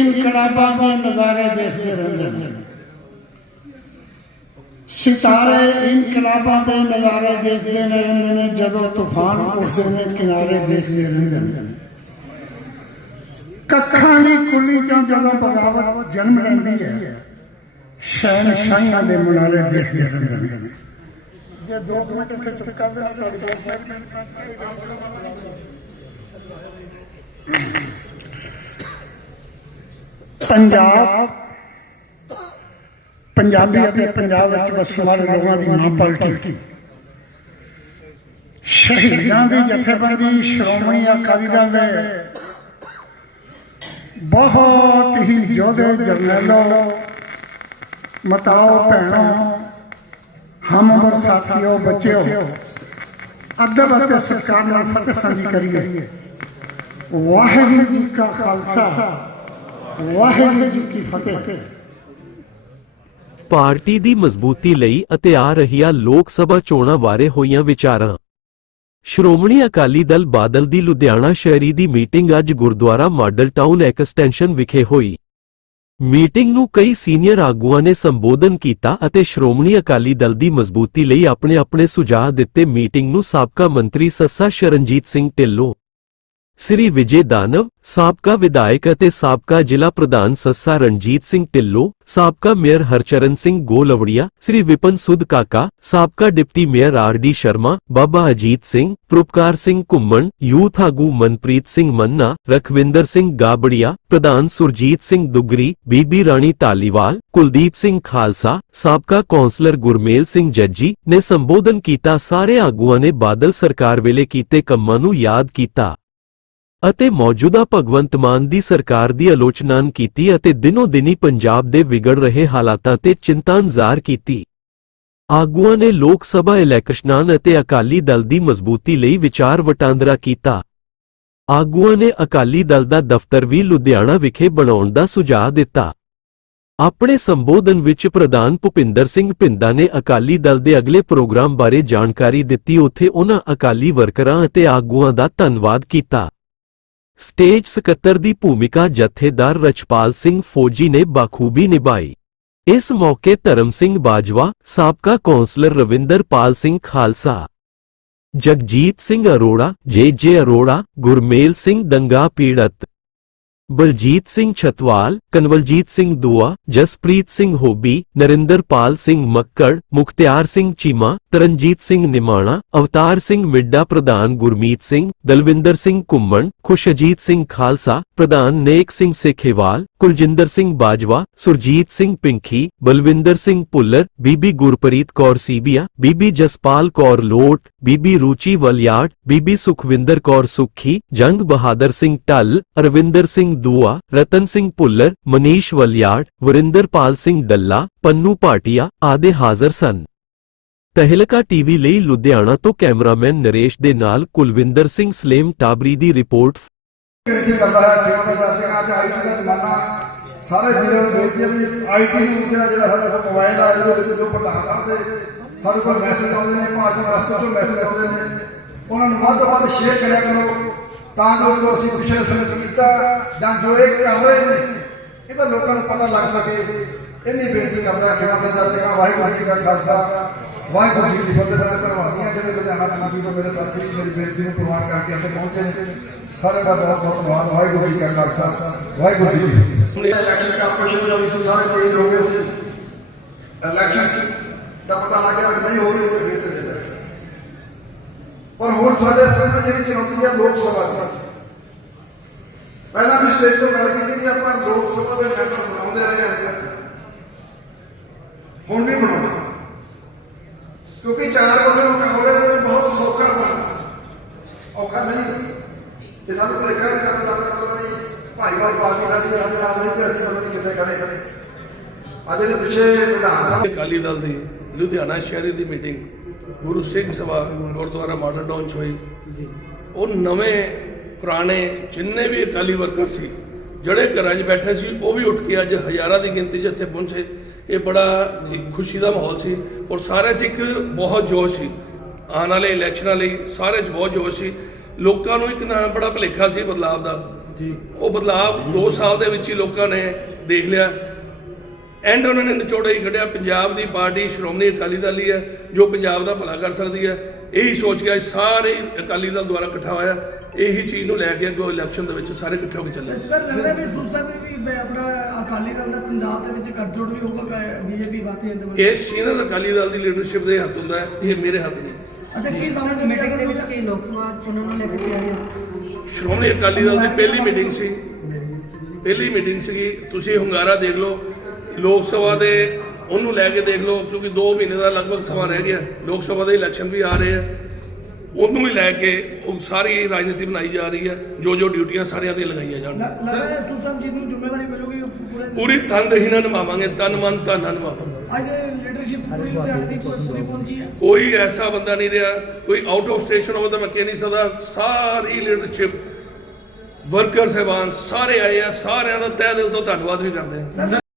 ਇਨਕਲਾਬਾਂ ਦੇ ਨਜ਼ਾਰੇ ਦੇਖਦੇ ਰਹਿੰਦੇ ਨੇ ਸਿਤਾਰੇ ਇਨਕਲਾਬਾਂ ਦੇ ਨਜ਼ਾਰੇ ਦੇਖਦੇ ਰਹਿੰਦੇ ਨੇ ਜਦੋਂ ਤੂਫਾਨ ਉੱਠਦੇ ਨੇ ਕਿਨਾਰੇ ਦੇਖਦੇ ਰਹਿੰਦੇ ਨੇ ਕੱਖਾਂ ਦੀ ਕੁੱਲੀ ਚੋਂ ਜਦੋਂ ਬਗਾਵਤ ਜਨਮ ਲੈਂਦੀ ਹੈ ਸ਼ਹਿਨਸ਼ਾਹੀਆਂ ਦੇ ਮੁਨਾਰੇ ਦੇਖਦੇ ਰਹਿੰਦੇ ਨੇ ਜੇ ਦੋ ਕੁ ਮਿੰਟ ਇੱਥੇ ਚੁੱਪ ਕਰ ਦੇਣਾ ਤੁਹਾਡੀ ਪੰਜਾਬ, ਪੰਜਾਬੀ ਅਤੇ ਪੰਜਾਬ ਵਿੱਚ ਵਸਣ ਵਾਲੇ ਲੋਕਾਂ ਦੀ ਨਾ ਪਲਟੀ। ਸ਼ਹੀਦਾਂ ਦੀ ਜਥੇਬੰਦੀ, ਸ਼੍ਰੋਮਣੀ ਅਕਾਲੀ ਦਲ ਦੇ ਬਹੁਤ ਹੀ ਯੋਧੇ ਜਰਨੈਲੋਂ, ਮਤਾਓ, ਭੈਣੋ ਹਮ ਉਮਰ ਸਾਥੀਓ, ਬੱਚਿਓ, ਅਦਬ ਅਤੇ ਸਤਿਕਾਰ ਨਾਲ ਫਤਿਹ ਸਾਂਝੀ ਕਰੀਏ। ਵਾਹਿਗੁਰੂ ਜੀ ਕਾ ਖਾਲਸਾ। ਵਾਹਿਗੁਰੂ ਜੀ ਕੀ ਫਤਿਹ ਪਾਰਟੀ ਦੀ ਮਜ਼ਬੂਤੀ ਲਈ ਅਤੇ ਆ ਰਹੀਆਂ ਲੋਕ ਸਭਾ ਚੋਣਾਂ ਬਾਰੇ ਹੋਈਆਂ ਵਿਚਾਰਾਂ। ਸ਼੍ਰੋਮਣੀ ਅਕਾਲੀ ਦਲ ਬਾਦਲ ਦੀ ਲੁਧਿਆਣਾ ਸ਼ਹਿਰੀ ਦੀ ਮੀਟਿੰਗ ਅੱਜ ਗੁਰਦੁਆਰਾ ਮਾਡਲ ਟਾਊਨ ਐਕਸਟੈਂਸ਼ਨ ਵਿਖੇ ਹੋਈ। ਮੀਟਿੰਗ ਨੂੰ ਕਈ ਸੀਨੀਅਰ ਆਗੂਆਂ ਨੇ ਸੰਬੋਧਨ ਕੀਤਾ ਅਤੇ ਸ਼੍ਰੋਮਣੀ ਅਕਾਲੀ ਦਲ ਦੀ ਮਜ਼ਬੂਤੀ ਲਈ ਆਪਣੇ ਆਪਣੇ ਸੁਝਾਅ ਦਿੱਤੇ। ਮੀਟਿੰਗ ਨੂੰ ਸਾਬਕਾ ਮੰਤਰੀ ਸੱਸਾ ਸ਼ਰਨਜੀਤ ਸਿੰਘ ਢਿੱਲੋਂ ਸ੍ਰੀ ਵਿਜੇ ਦਾਨਵ ਸਾਬਕਾ ਵਿਧਾਇਕ ਅਤੇ ਸਾਬਕਾ ਜ਼ਿਲ੍ਹਾ ਪ੍ਰਧਾਨ ਸੱਸਾ ਰਣਜੀਤ ਸਿੰਘ ਢਿੱਲੋਂ ਸਾਬਕਾ ਮੇਅਰ ਹਰਚਰਨ ਸਿੰਘ ਗੋਲਵੜੀਆ ਸ੍ਰੀ ਵਿਪਨ ਸੁਦ ਕਾਕਾ ਸਾਬਕਾ deputy mayor R D Sharma Baba Ajit Singh Parupkar Singh Ghuman youth ਆਗੂ ਮਨਪ੍ਰੀਤ ਸਿੰਘ ਮੰਨਾ ਰਖਵਿੰਦਰ ਸਿੰਘ ਗਾਬੜੀਆ ਪ੍ਰਧਾਨ ਸੁਰਜੀਤ ਸਿੰਘ ਦੁਗਰੀ ਬੀਬੀ ਰਾਣੀ ਧਾਲੀਵਾਲ ਕੁਲਦੀਪ ਸਿੰਘ ਖਾਲਸਾ ਸਾਬਕਾ ਕੌਂਸਲਰ ਗੁਰਮੇਲ ਸਿੰਘ ਜੱਜੀ ਨੇ ਸੰਬੋਧਨ ਕੀਤਾ ਸਾਰੇ ਆਗੂਆਂ ਅਤੇ ਮੌਜੂਦਾ ਭਗਵੰਤ ਮਾਨ ਦੀ ਸਰਕਾਰ ਦੀ ਆਲੋਚਨਾ ਕੀਤੀ ਅਤੇ ਦਿਨੋ ਦਿਨੀ ਪੰਜਾਬ ਦੇ ਵਿਗੜ ਰਹੇ ਹਾਲਾਤਾਂ ਤੇ ਚਿੰਤਾ ਜ਼ਾਹਰ ਕੀਤੀ। ਆਗੂਆਂ ਨੇ ਲੋਕ ਸਭਾ ਇਲੈਕਸ਼ਨਾਂ ਅਤੇ ਅਕਾਲੀ ਦਲ ਦੀ ਮਜ਼ਬੂਤੀ ਲਈ ਵਿਚਾਰ ਵਟਾਂਦਰਾ ਕੀਤਾ। ਆਗੂਆਂ ਨੇ ਅਕਾਲੀ ਦਲ ਦਾ ਦਫ਼ਤਰ ਵੀ ਲੁਧਿਆਣਾ ਵਿਖੇ ਬਣਾਉਣ ਦਾ ਸੁਝਾਅ ਦਿੱਤਾ। ਆਪਣੇ ਸੰਬੋਧਨ ਵਿੱਚ ਪ੍ਰਧਾਨ ਭੁਪਿੰਦਰ ਸਿੰਘ ਭਿੰਦਾ ਨੇ ਅਕਾਲੀ ਦਲ ਦੇ ਅਗਲੇ ਪ੍ਰੋਗਰਾਮ ਬਾਰੇ ਜਾਣਕਾਰੀ ਦਿੱਤੀ। ਉੱਥੇ ਉਹਨਾਂ ਅਕਾਲੀ ਵਰਕਰਾਂ ਅਤੇ ਆਗੂਆਂ ਦਾ ਧੰਨਵਾਦ ਕੀਤਾ। ਸਟੇਜ ਸਕੱਤਰ ਦੀ ਭੂਮਿਕਾ ਜਥੇਦਾਰ ਰਚਪਾਲ ਸਿੰਘ ਫੌਜੀ ਨੇ ਬਾਖੂਬੀ ਨਿਭਾਈ। ਇਸ ਮੌਕੇ ਧਰਮ ਸਿੰਘ ਬਾਜਵਾ, ਸਾਬਕਾ councillor Ravinderpal Singh Khalsa, Jagjit Singh Arora J J Arora, Gurmel Singh ਦੰਗਾ ਪੀੜਤ ਬਲਜੀਤ ਸਿੰਘ ਛਤਵਾਲ ਕਨਵਲਜੀਤ ਸਿੰਘ ਦੁਆ ਜਸਪ੍ਰੀਤ ਸਿੰਘ ਹੋਬੀ ਨਰਿੰਦਰਪਾਲ ਸਿੰਘ ਮੱਕੜ ਮੁਖਤਿਆਰ ਸਿੰਘ ਚੀਮਾ ਤਰਨਜੀਤ ਸਿੰਘ ਨਿਮਾਣਾ ਅਵਤਾਰ ਸਿੰਘ ਮਿੱਡਾ ਪ੍ਰਧਾਨ ਗੁਰਮੀਤ ਸਿੰਘ ਦਲਵਿੰਦਰ ਸਿੰਘ ਕੁੰਮਣ ਖੁਸ਼ਜੀਤ ਸਿੰਘ ਖਾਲਸਾ ਪ੍ਰਧਾਨ ਨੇਕ ਸਿੰਘ ਸੇਖੇਵਾਲ ਕੁਲਜਿੰਦਰ ਸਿੰਘ ਬਾਜਵਾ ਸੁਰਜੀਤ ਸਿੰਘ ਪਿੰਖੀ ਬਲਵਿੰਦਰ ਸਿੰਘ ਭੁੱਲਰ ਬੀਬੀ ਗੁਰਪ੍ਰੀਤ ਕੌਰ ਸੀਬੀਆ ਬੀਬੀ ਜਸਪਾਲ ਕੌਰ ਲੋਟ ਬੀਬੀ ਰੂਚੀ ਵਲਿਆੜ ਬੀਬੀ ਸੁਖਵਿੰਦਰ ਕੌਰ ਸੁਖੀ ਜੰਗ ਬਹਾਦਰ ਸਿੰਘ ਢੱਲ ਅਰਵਿੰਦਰ ਸਿੰਘ ਦੂਆ ਰਤਨ ਸਿੰਘ ਭੁੱਲਰ ਮਨੀਸ਼ ਵਲਿਆੜ ਵਰਿੰਦਰਪਾਲ ਸਿੰਘ ਡੱਲਾ ਪੰਨੂ ਭਾਟੀਆ ਆਦਿ ਹਾਜ਼ਰ ਸਨ ਤਹਿਲਕਾ ਟੀਵੀ ਲਈ ਲੁਧਿਆਣਾ ਤੋਂ ਕੈਮਰਾਮੈਨ ਨਰੇਸ਼ ਦੇ ਨਾਲ ਕੁਲਵਿੰਦਰ ਸਿੰਘ ਸਲੇਮ ਟਾਬਰੀ ਦੀ ਰਿਪੋਰਟ ਸਾਰੇ ਵੀਰਾਂ ਨੂੰ ਬੇਨਤੀ ਹੈ ਵੀ ਆਈਟੀ ਨੂੰ ਜਿਹੜਾ ਜਿਹੜਾ ਸਾਡੇ ਮੋਬਾਈਲ ਆ ਇਹਦੇ ਵਿੱਚ ਜੋ ਪ੍ਰਧਾਨ ਸਾਹਿਬ ਦੇ ਸਾਡੇ ਕੋਲ ਮੈਸੇਜ ਆਉਂਦੇ ਨੇ ਭਾਰਤ ਰਾਸ਼ਟਰ ਤੋਂ ਮੈਸੇਜ ਆਉਂਦੇ ਨੇ ਉਹਨਾਂ ਨੂੰ ਵੱਧ ਤੋਂ ਵੱਧ ਸ਼ੇਅਰ ਕਰਿਆ ਕਰੋ ਤਾਂ ਜੋ ਜੋ ਅਸੀਂ ਪਿਛਲੇ ਸਮੇਂ 'ਚ ਕੀਤਾ ਜਾਂ ਜੋ ਇਹ ਕਰ ਰਹੇ ਨੇ ਇਹਦਾ ਲੋਕਾਂ ਨੂੰ ਪਤਾ ਲੱਗ ਸਕੇ। ਇੰਨੀ ਬੇਨਤੀ ਕਰਦਾ ਖਿਮਾ ਦੇ ਜਾਤਿਕਾ ਵਾਹਿਗੁਰੂ ਜੀ ਕਾ ਖਾਲਸਾ। ਵਾਹਿਗੁਰੂ ਜੀ ਕੀ ਫਤਿਹ। ਮੈਂ ਧੰਨਵਾਦੀਆਂ ਜਿਹੜੇ ਲੁਧਿਆਣਾ ਕਮੇਟੀ ਤੋਂ ਮੇਰੇ ਸਾਥੀ ਮੇਰੀ ਬੇਨਤੀ ਨੂੰ ਪ੍ਰਵਾਨ ਕਰਕੇ ਇੱਥੇ ਪਹੁੰਚੇ ਸਾਰਿਆਂ ਦਾ ਬਹੁਤ ਬਹੁਤ ਧੰਨਵਾਦ। ਵਾਹਿਗੁਰੂ ਜੀ ਕਾ ਖਾਲਸਾ। ਵਾਹਿਗੁਰੂ ਜੀ ਕੀ ਇਲੈਕਸ਼ਨ ਕਾਰਪੋਰੇਸ਼ਨ ਜੋ ਸੀ, ਸਾਰੇ ਤੇਜ਼ ਹੋ ਗਏ ਸੀ। ਇਲੈਕਸ਼ਨ ਦਾ ਪਤਾ ਲੱਗਿਆ ਕਿ ਨਹੀਂ ਹੋ ਰਹੀ ਪਰ ਹੁਣ ਸਾਡੇ ਸਾਹਮਣੇ ਜਿਹੜੀ ਚੁਣੌਤੀ ਹੈ ਲੋਕ ਸਭਾ ਦੀ। ਪਹਿਲਾਂ ਵੀ ਸਟੇਜ ਤੋਂ ਗੱਲ ਕੀਤੀ ਕਿ ਆਪਾਂ ਲੋਕ ਸਭਾ ਦੇ ਮੈਂਬਰ ਬਣਾਉਂਦੇ ਰਹੇ ਹਾਂ ਹੁਣ ਵੀ ਬਣਾਉਣਾ ਕਿਉਂਕਿ ਚਾਰ ਬੰਦੇ ਮੁਕਾਬਲੇ ਦੇ ਬਹੁਤ ਸੌਖਾ ਬਣਨਾ ਔਖਾ ਨਹੀਂ। ਇਹ ਸਾਨੂੰ ਭੁਲੇਖਾ ਵੀ ਸਾਨੂੰ ਲੱਗਦਾ ਪਤਾ ਨਹੀਂ ਭਾਈਵਾਲ ਪਾਰਟੀ ਸਾਡੀ ਸਾਡੇ ਨਾਲ ਨਹੀਂ ਤੇ ਅਸੀਂ ਪਤਾ ਨਹੀਂ ਕਿੱਥੇ ਖੜੇ ਖੜੇ। ਅੱਜ ਦੇ ਪਿੱਛੇ ਵਿਧਾਨ ਸਭਾ ਅਕਾਲੀ ਦਲ ਦੀ, ਲੁਧਿਆਣਾ ਸ਼ਹਿਰੀ ਦੀ meeting Guru Singh Sabha Gurdwara model town 'ਚ ਹੋਈ। ਉਹ ਨਵੇਂ ਪੁਰਾਣੇ ਜਿੰਨੇ ਵੀ ਅਕਾਲੀ ਵਰਕਰ ਸੀ ਜਿਹੜੇ ਘਰਾਂ 'ਚ ਬੈਠੇ ਸੀ ਉਹ ਵੀ ਉੱਠ ਕੇ ਅੱਜ ਹਜ਼ਾਰਾਂ ਦੀ ਗਿਣਤੀ 'ਚ ਇੱਥੇ ਪਹੁੰਚੇ। ਇਹ ਬੜਾ ਇੱਕ ਖੁਸ਼ੀ ਦਾ ਮਾਹੌਲ ਸੀ ਔਰ ਸਾਰਿਆਂ 'ਚ ਇੱਕ ਬਹੁਤ ਜੋਸ਼ ਸੀ। ਆਉਣ ਵਾਲੇ ਇਲੈਕਸ਼ਨਾਂ ਲਈ ਸਾਰੇ 'ਚ ਬਹੁਤ ਜੋਸ਼ ਸੀ। ਲੋਕਾਂ ਨੂੰ ਇੱਕ ਨਾ ਬੜਾ ਭੁਲੇਖਾ ਸੀ ਬਦਲਾਵ ਦਾ। ਜੀ। ਉਹ ਬਦਲਾਵ 2 ਸਾਲ ਦੇ ਵਿੱਚ ਹੀ ਲੋਕਾਂ ਨੇ ਦੇਖ ਲਿਆ। ਐਂਡ ਉਹਨਾਂ ਨੇ ਨਿਚੋੜਾ ਹੀ ਕੱਢਿਆ ਪੰਜਾਬ ਦੀ ਪਾਰਟੀ ਸ਼੍ਰੋਮਣੀ ਅਕਾਲੀ ਦਲ ਹੀ ਹੈ ਜੋ ਪੰਜਾਬ ਦਾ ਭਲਾ ਕਰ ਸਕਦੀ ਹੈ। ਇਹੀ ਸੋਚ ਕੇ ਸਾਰੇ ਅਕਾਲੀ ਦਲ ਦੁਆਰਾ ਇਕੱਠਾ ਹੋਇਆ। ਇਹੀ ਚੀਜ਼ ਨੂੰ ਲੈ ਕੇ ਅੱਗੋਂ ਇਲੈਕਸ਼ਨ ਦੇ ਵਿੱਚ ਸਾਰੇ ਇਕੱਠੇ ਹੋ ਕੇ ਚੱਲੇ। ਸਰ ਲੱਗਦਾ ਵੀ ਸੂਸਾ ਵੀ ਵੀ ਆਪਣਾ ਅਕਾਲੀ ਦਲ ਦਾ ਪੰਜਾਬ ਦੇ ਵਿੱਚ ਗੱਠਜੋੜ ਵੀ ਹੋਊਗਾ ਬੀਜੇਪੀ ਵੱਲੋਂ ਇਹ ਸੀਨੀਅਰ ਅਕਾਲੀ ਦਲ ਦੀ ਲੀਡਰਸ਼ਿਪ ਦੇ ਹੱਥ ਹੁੰਦਾ ਹੈ। ਇਹ ਮੇਰੇ ਹੱਥ ਨਹੀਂ ਅੱਛਾ ਕੀ ਸਮਝਦੇ ਮੀਟਿੰਗ ਦੇ ਵਿੱਚ ਕੀ ਲੋਕ ਸਭਾ ਚੁਣਨ ਨੂੰ ਲੈ ਕੇ ਤਿਆਰੀਆਂ ਸ਼੍ਰੋਮਣੀ ਅਕਾਲੀ ਦਲ ਦੀ ਪਹਿਲੀ ਮੀਟਿੰਗ ਸੀ। ਪਹਿਲੀ ਮੀਟਿੰਗ ਸੀਗੀ। ਤੁਸੀਂ ਹੁੰਗਾਰਾ ਦੇਖ ਲਓ। ਲੋਕ ਸਭਾ ਦੇ ਉਹਨੂੰ ਲੈ ਕੇ ਦੇਖ ਲਓ ਕਿਉਂਕਿ 2 ਮਹੀਨੇ ਦਾ ਲਗਭਗ ਸਮਾਂ ਰਹਿ ਗਿਆ। ਲੋਕ ਸਭਾ ਦੇ ਇਲੈਕਸ਼ਨ ਵੀ ਆ ਰਹੇ ਆ। ਉਹਨੂੰ ਹੀ ਲੈ ਕੇ ਉਹ ਸਾਰੀ ਰਾਜਨੀਤੀ ਬਣਾਈ ਜਾ ਰਹੀ ਹੈ ਜੋ ਜੋ ਡਿਊਟੀਆਂ ਸਾਰਿਆਂ ਦੀਆਂ ਲਗਾਈਆਂ ਜਾਣ। ਲੱਗਦਾ ਹੈ ਸੂਸਾ ਜੀ ਨੂੰ ਜ਼ਿੰਮੇਵਾਰੀ ਮਿਲੂਗੀ ਪੂਰੇ ਪੂਰੀ ਤਨਦੇਹੀ ਨਾਲ ਨਿਭਾਵਾਂਗੇ ਤਨ ਮਨ ਧਨ ਨਾਲ ਨਿਭਾਵਾਂਗੇ। ਅੱਜ ਲੀਡਰਸ਼ਿਪ ਪੂਰੀ ਲੁਧਿਆਣੇ ਦੀ ਪੂਰੀ ਪੂਰੀ ਪਹੁੰਚੀ ਹੈ? ਕੋਈ ਐਸਾ ਬੰਦਾ ਨਹੀਂ ਰਿਹਾ ਕੋਈ ਆਊਟ ਆਫ ਸਟੇਸ਼ਨ ਹੋਵੇ ਤਾਂ ਮੈਂ ਕਹਿ ਨਹੀਂ ਸਕਦਾ। ਸਾਰੀ ਲੀਡਰਸ਼ਿਪ ਵਰਕਰ ਸਹਿਬਾਨ ਸਾਰੇ ਆਏ ਆ ਸਾਰਿਆਂ ਦਾ ਤਹਿ ਦਿਲ ਤੋਂ ਧੰਨਵਾਦ ਵੀ ਕਰਦੇ ਆ।